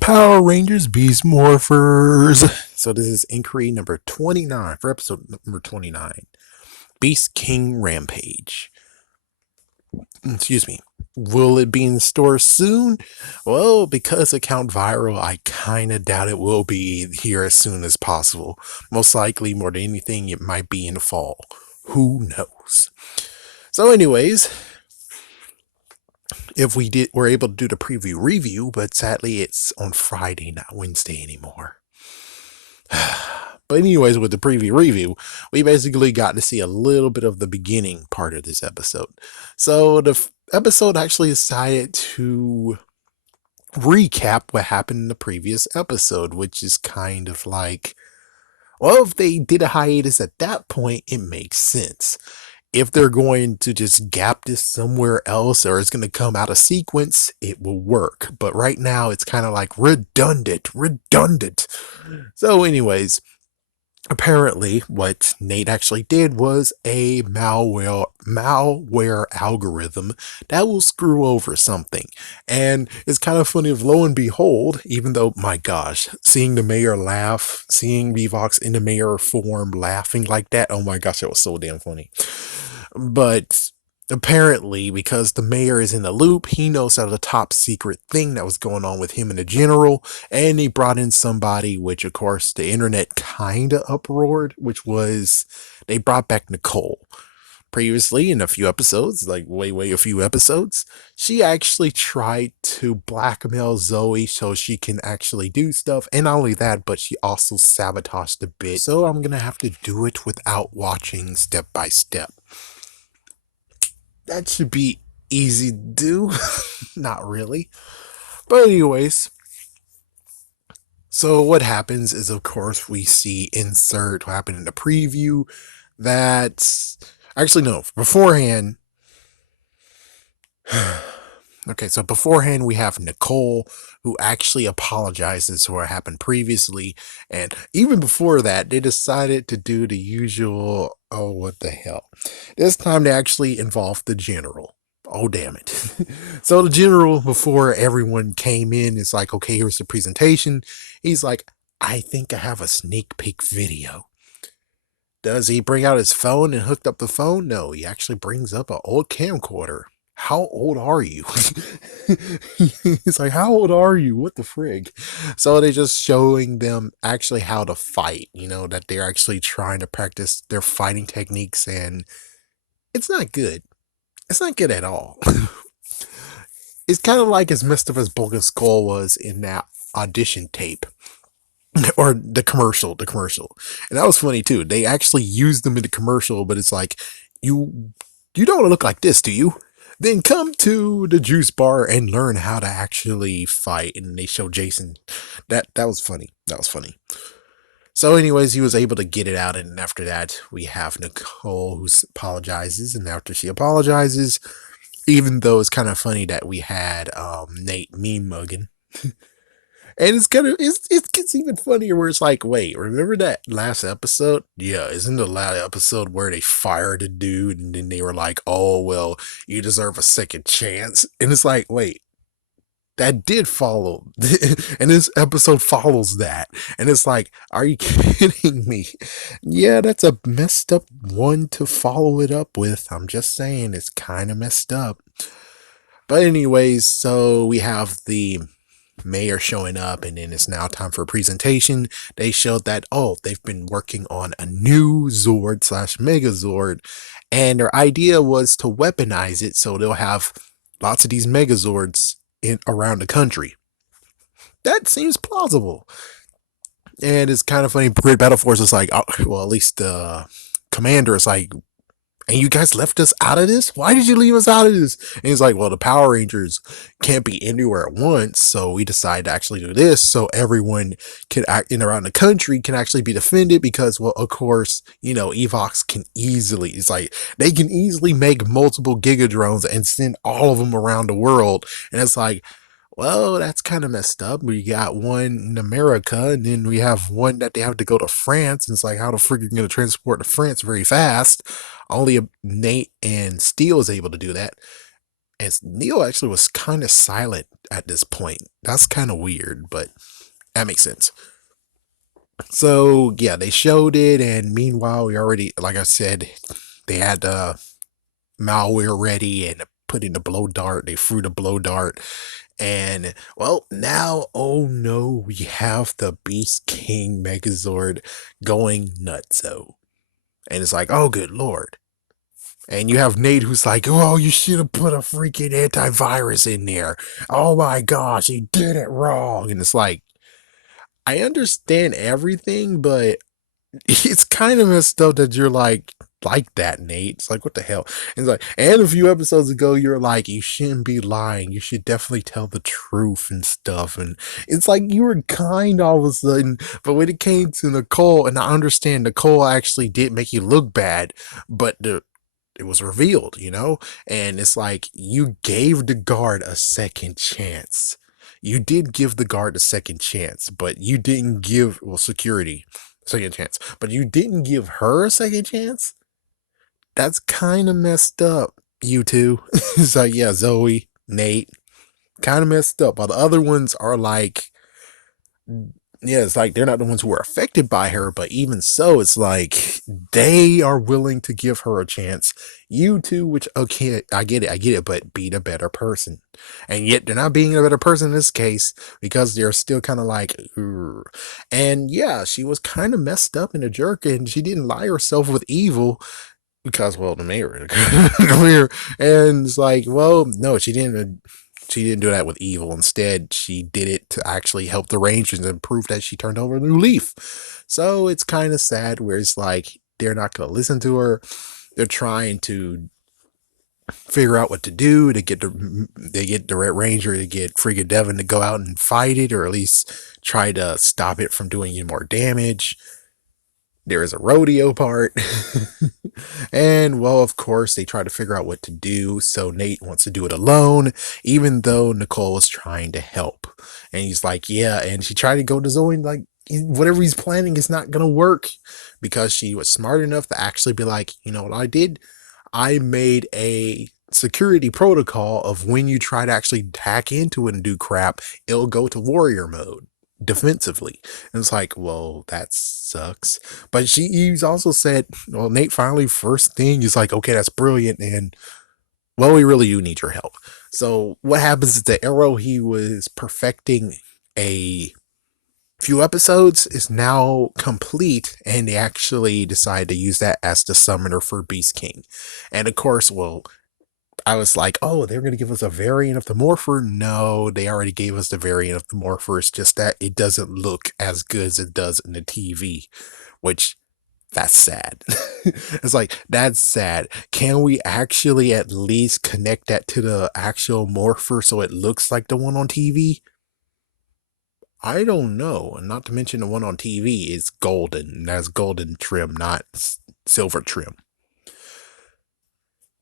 Power Rangers Beast Morphers. So this is inquiry number 29 for episode number 29. Beast King Rampage. Excuse me. Will it be in stores soon? Well, because it count viral, I kinda doubt it will be here as soon as possible. Most likely, more than anything, it might be in the fall. Who knows? So anyways, if we're able to do the preview review, but sadly it's on Friday, not Wednesday anymore. But anyways, with the preview review, we basically got to see a little bit of the beginning part of this episode. So the episode actually decided to recap what happened in the previous episode, which is kind of like, well, if they did a hiatus at that point, it makes sense. If they're going to just gap this somewhere else or it's going to come out of sequence, it will work. But right now, it's kind of like redundant. So anyways, apparently what Nate actually did was a malware algorithm that will screw over something. And it's kind of funny if lo and behold, even though, my gosh, seeing the mayor laugh, seeing Revox in the mayor form laughing like that, oh my gosh, that was so damn funny. But apparently, because the mayor is in the loop, he knows of the top secret thing that was going on with him and the general, and he brought in somebody, which of course the internet kinda uproared, which was they brought back Nicole. Previously, in a few episodes, like way a few episodes, she actually tried to blackmail Zoe so she can actually do stuff, and not only that, but she also sabotaged a bit. So I'm gonna have to do it without watching step by step. That should be easy to do. Not really. But anyways, so what happens is, of course, we see insert what happened in the preview. That actually no, beforehand. Okay, so beforehand we have Nicole, who actually apologizes for what happened previously, and even before that, they decided to do the usual, oh, what the hell. This time they actually involved the general. Oh, damn it. So the general, before everyone came in, is like, okay, here's the presentation. He's like, I think I have a sneak peek video. Does he bring out his phone and hooked up the phone? No, he actually brings up an old camcorder. How old are you? He's like, how old are you? What the frig? So they're just showing them actually how to fight, that they're actually trying to practice their fighting techniques, and it's not good. It's not good at all. It's kind of like as messed up as Bulga's Skull was in that audition tape. Or the commercial. And that was funny too. They actually used them in the commercial, but it's like, you don't want to look like this, do you? Then come to the juice bar and learn how to actually fight. And they show Jason. That was funny. That was funny. So anyways, he was able to get it out, and after that, we have Nicole, who apologizes, and after she apologizes, even though it's kind of funny that we had Nate meme mugging. And it's kind of it gets even funnier where it's like, wait, remember that last episode? Yeah, isn't the last episode where they fired a dude and then they were like, oh well, you deserve a second chance? And it's like, wait, that did follow, and this episode follows that, and it's like, are you kidding me? Yeah, that's a messed up one to follow it up with. I'm just saying, it's kind of messed up. But anyways, so we have the mayor showing up, and then it's now time for a presentation. They showed that, oh, they've been working on a new Zord slash Megazord, and their idea was to weaponize it so they'll have lots of these Megazords in around the country. That seems plausible. And it's kind of funny. Great Battle Force is like, oh, well, at least the commander is like, and you guys left us out of this? Why did you leave us out of this? And he's like, well, the Power Rangers can't be anywhere at once, so we decided to actually do this so everyone can act in around the country can actually be defended because, well, of course, Evox can easily, it's like, they can easily make multiple Giga drones and send all of them around the world. And it's like, well, that's kind of messed up. We got one in America, and then we have one that they have to go to France. And it's like, how the frick are you going to transport to France very fast? Only Nate and Steel is able to do that. And Neil actually was kind of silent at this point. That's kind of weird, but that makes sense. So yeah, they showed it, and meanwhile, we already, like I said, they had malware ready and put in the blow dart. They threw the blow dart, and well, now, oh no, we have the Beast King Megazord going nutso, and it's like, oh good lord. And you have Nate who's like, oh, you should have put a freaking antivirus in there. Oh my gosh, you did it wrong. And it's like, I understand everything, but it's kind of messed up that you're like that, Nate. It's like, what the hell? And it's like, and a few episodes ago, you're like, you shouldn't be lying. You should definitely tell the truth and stuff. And it's like you were kind all of a sudden, but when it came to Nicole, and I understand Nicole actually did make you look bad, but it was revealed, and it's like you gave the guard a second chance. You did give the guard a second chance, but you didn't give, well, security second chance, but you didn't give her a second chance. That's kind of messed up, you two. It's like, yeah, Zoe, Nate, kind of messed up. While the other ones are like, yeah, it's like they're not the ones who were affected by her, but even so, it's like they are willing to give her a chance. You two, which, okay, I get it, but be the better person. And yet they're not being a better person in this case because they're still kind of like, "Ugh." And yeah, she was kind of messed up and a jerk, and she didn't lie herself with evil because, well, the mayor, the mayor, and it's like, well, no, she didn't do that with evil. Instead, she did it to actually help the Rangers and prove that she turned over a new leaf. So it's kind of sad where it's like they're not going to listen to her. They're trying to figure out what to do to get the Red Ranger, to get freaking Devin to go out and fight it, or at least try to stop it from doing any more damage. There is a rodeo part. And well, of course, they try to figure out what to do. So Nate wants to do it alone, even though Nicole is trying to help. And he's like, yeah. And she tried to go to Zoe, and like, whatever he's planning is not going to work, because she was smart enough to actually be like, you know what I did? I made a security protocol of when you try to actually hack into it and do crap, it'll go to warrior mode defensively. And it's like, well, that sucks. But he's also said, well, Nate finally, first thing is like, okay, that's brilliant. And well, we really do need your help. So what happens is the arrow he was perfecting a few episodes is now complete, and they actually decide to use that as the summoner for Beast King. And of course, well, I was like, oh, they're going to give us a variant of the Morpher. No, they already gave us the variant of the Morpher. It's just that it doesn't look as good as it does in the TV, which, that's sad. It's like, that's sad. Can we actually at least connect that to the actual Morpher so it looks like the one on TV? I don't know. And not to mention the one on TV is golden. That's golden trim, not silver trim.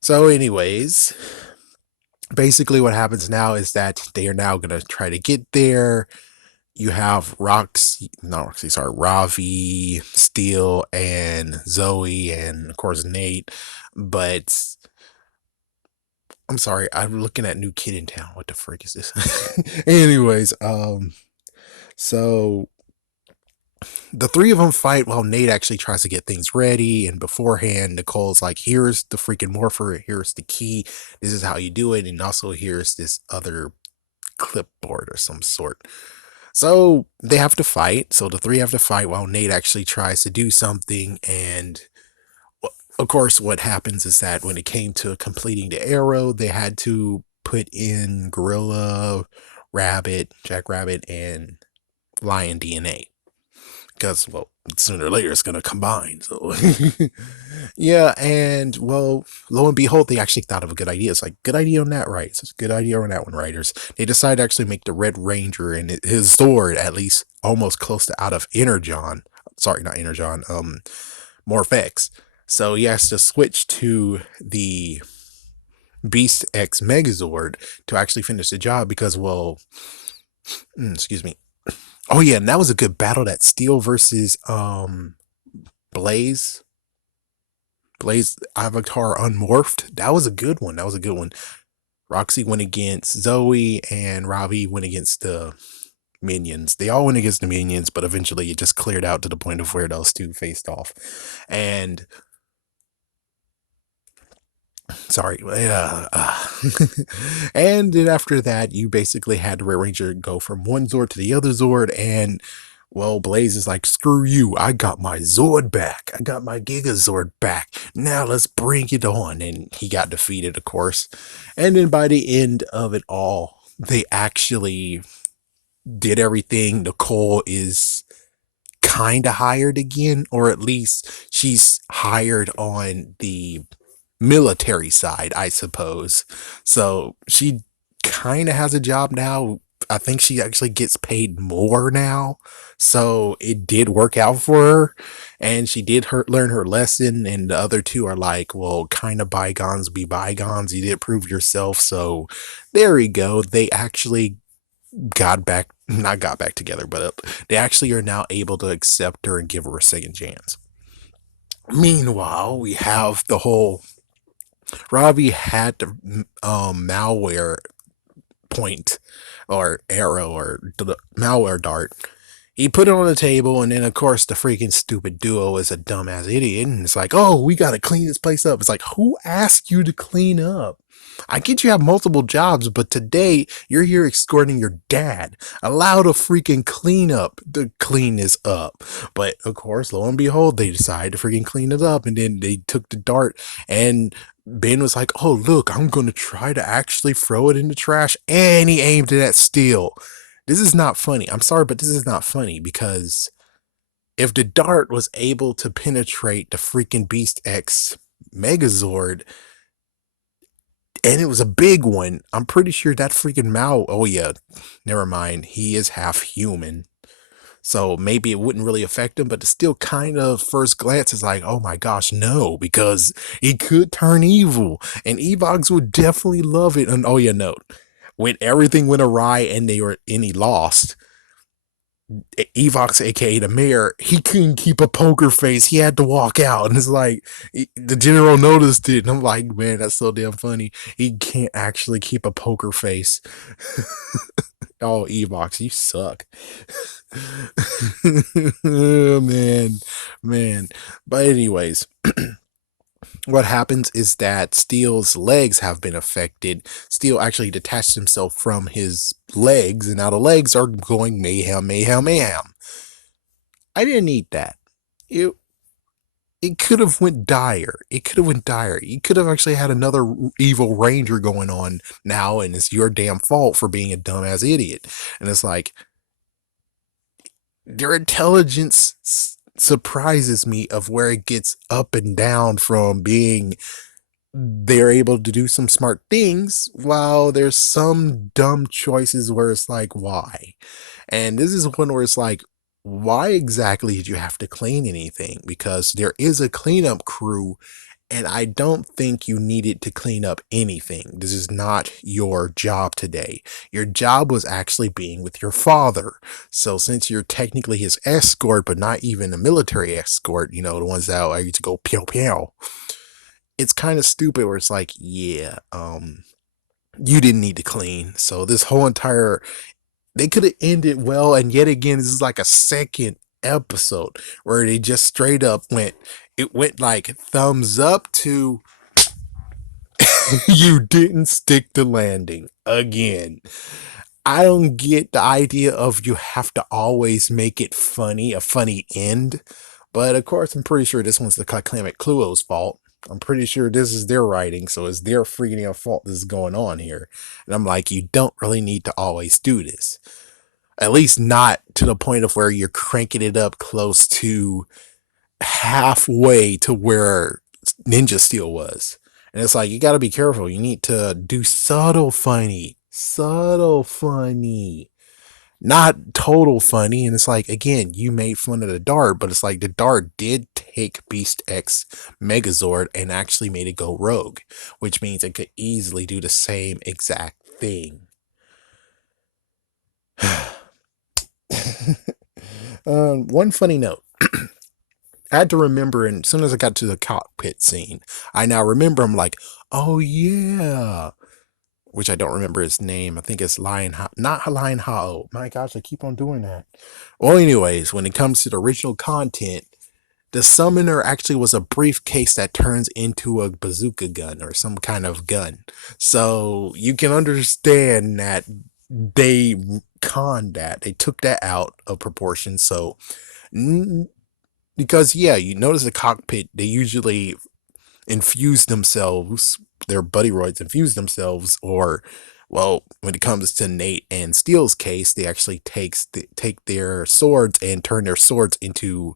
So anyways, basically what happens now is that they are now going to try to get there. You have Ravi, Steele, and Zoe, and of course Nate. But I'm sorry, I'm looking at New Kid in Town. What the frick is this? Anyways, so the three of them fight while Nate actually tries to get things ready. And beforehand, Nicole's like, here's the freaking morpher, here's the key, this is how you do it, and also here's this other clipboard or some sort. So they have to fight. So the three have to fight while Nate actually tries to do something. And of course, what happens is that when it came to completing the arrow, they had to put in gorilla, rabbit, jackrabbit, and lion DNA. Because, well, sooner or later it's going to combine. So, yeah. And, well, lo and behold, they actually thought of a good idea. It's like, good idea on that, right? It's a good idea on that one, writers. They decided to actually make the Red Ranger and his sword at least almost close to out of Energon. Sorry, not Energon. Morphex. So he has to switch to the Beast X Megazord to actually finish the job because, well, excuse me. Oh yeah, and that was a good battle, that Steel versus Blaze. Blaze Avatar Unmorphed. That was a good one. Roxy went against Zoe, and Robbie went against the minions. They all went against the minions, but eventually it just cleared out to the point of where those two faced off. And sorry, and then after that, you basically had the Red Ranger go from one Zord to the other Zord, and well, Blaze is like, screw you, I got my Zord back. I got my Giga Zord back. Now let's bring it on. And he got defeated, of course. And then by the end of it all, they actually did everything. Nicole is kind of hired again, or at least she's hired on the military side, I suppose. So she kind of has a job now. I think she actually gets paid more now. So it did work out for her. And she did learn her lesson. And the other two are like, well, kind of bygones be bygones. You did prove yourself. So there we go. They actually not got back together, but they actually are now able to accept her and give her a second chance. Meanwhile, we have the whole Robbie had the malware point or arrow or the malware dart. He put it on the table, and then of course the freaking stupid duo is a dumbass idiot, and it's like, oh, we gotta clean this place up. It's like, who asked you to clean up? I get you have multiple jobs, but today you're here escorting your dad. Allow the freaking cleanup to clean this up. But of course, lo and behold, they decided to freaking clean it up, and then they took the dart, and Ben was like, oh, look, I'm gonna try to actually throw it in the trash, and he aimed it at Steel. This is not funny. I'm sorry, but this is not funny because if the dart was able to penetrate the freaking Beast X Megazord, and it was a big one, I'm pretty sure that freaking Mao. Oh yeah, never mind. He is half human, so maybe it wouldn't really affect him. But it's still kind of first glance is like, oh my gosh, no, because he could turn evil, and Evox would definitely love it. And oh yeah, note when everything went awry and he lost. Evox, aka the mayor, he couldn't keep a poker face. He had to walk out, and it's like the general noticed it, and I'm like, man, that's so damn funny. He can't actually keep a poker face. Oh, Evox, you suck. Oh, man. But anyways, what happens is that Steel's legs have been affected. Steel actually detached himself from his legs, and now the legs are going mayhem, mayhem, mayhem. I didn't need that. It it could have went dire. It could have went dire. You could have actually had another evil ranger going on now, and it's your damn fault for being a dumbass idiot. And it's like their intelligence surprises me of where it gets up and down from being they're able to do some smart things while there's some dumb choices where it's like, why? And this is one where it's like, why exactly did you have to clean anything? Because there is a cleanup crew, and I don't think you needed to clean up anything. This is not your job today. Your job was actually being with your father. So since you're technically his escort, but not even a military escort, the ones that are to go pew pew, it's kind of stupid where it's like, yeah, you didn't need to clean. So this whole entire they could have ended well, and yet again, this is like a second episode where they just straight up went like thumbs up to you didn't stick the landing again. I don't get the idea of you have to always make it funny, a funny end. But of course, I'm pretty sure this one's the Climate Cluo's fault. I'm pretty sure this is their writing, so it's their freaking fault this is going on here. And I'm like, you don't really need to always do this. At least not to the point of where you're cranking it up close to halfway to where Ninja Steel was. And it's like, you got to be careful. You need to do subtle funny, not total funny. And it's like, again, you made fun of the dart, but it's like the dart did take Beast X Megazord and actually made it go rogue, which means it could easily do the same exact thing. One funny note. I had to remember, and as soon as I got to the cockpit scene, I now remember, I'm like, oh yeah, which I don't remember his name. I think it's not Lion Hao. My gosh, I keep on doing that. Well, anyways, when it comes to the original content, the summoner actually was a briefcase that turns into a bazooka gun or some kind of gun. So you can understand that they conned that. They took that out of proportion. So, because yeah, you notice the cockpit, they usually infuse themselves, their buddy roids infuse themselves, or well, when it comes to Nate and Steele's case, they actually take their swords and turn their swords into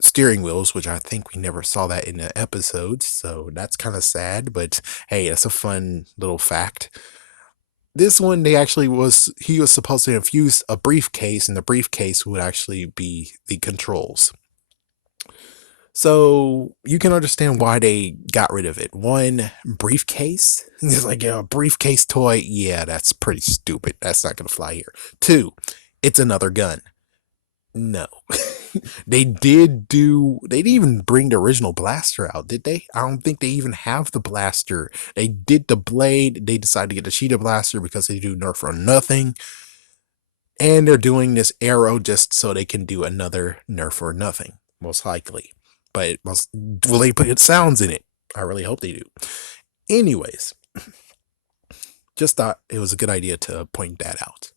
steering wheels, which I think we never saw that in the episodes, so that's kind of sad, but hey, that's a fun little fact. This one, he was supposed to infuse a briefcase, and the briefcase would actually be the controls. So you can understand why they got rid of it. One, briefcase. It's like, yeah, a briefcase toy. Yeah, that's pretty stupid. That's not gonna fly here. Two, it's another gun. No. They didn't even bring the original blaster out, did they? I don't think they even have the blaster. They did the blade. They decided to get the cheetah blaster because they do nerf or nothing. And they're doing this arrow just so they can do another nerf or nothing, most likely. But will they put sounds in it? I really hope they do. Anyways, just thought it was a good idea to point that out.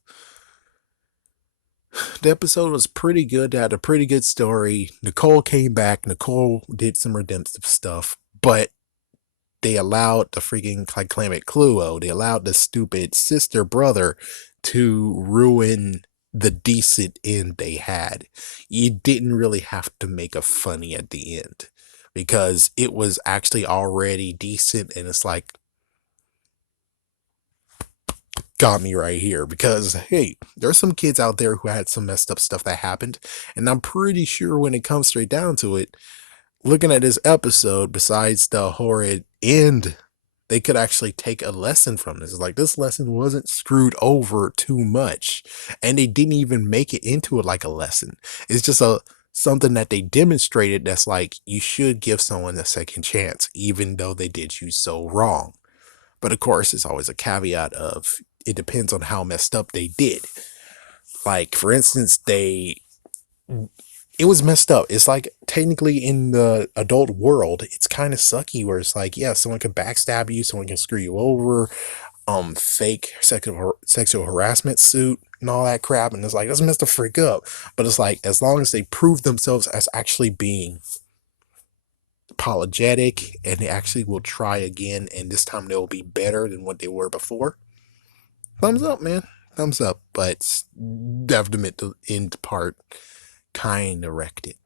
The episode was pretty good. It had a pretty good story. Nicole came back. Nicole did some redemptive stuff, but they allowed the freaking Climate Cluo, they allowed the stupid sister brother to ruin the decent end they had. You didn't really have to make a funny at the end because it was actually already decent, and it's like, got me right here because hey, there's some kids out there who had some messed up stuff that happened, and I'm pretty sure when it comes straight down to it, looking at this episode, besides the horrid end, they could actually take a lesson from this. Like, this lesson wasn't screwed over too much, and they didn't even make it into it like a lesson. It's just a something that they demonstrated that's like, you should give someone a second chance even though they did you so wrong. But of course, it's always a caveat of it depends on how messed up they did. Like, for instance, it was messed up. It's like, technically in the adult world, it's kind of sucky where it's like, yeah, someone can backstab you, someone can screw you over, fake sexual harassment suit and all that crap, and it's like, that's messed the freak up. But it's like, as long as they prove themselves as actually being apologetic and they actually will try again, and this time they'll be better than what they were before, thumbs up, man. Thumbs up. But I have to admit, the end part kind of wrecked it.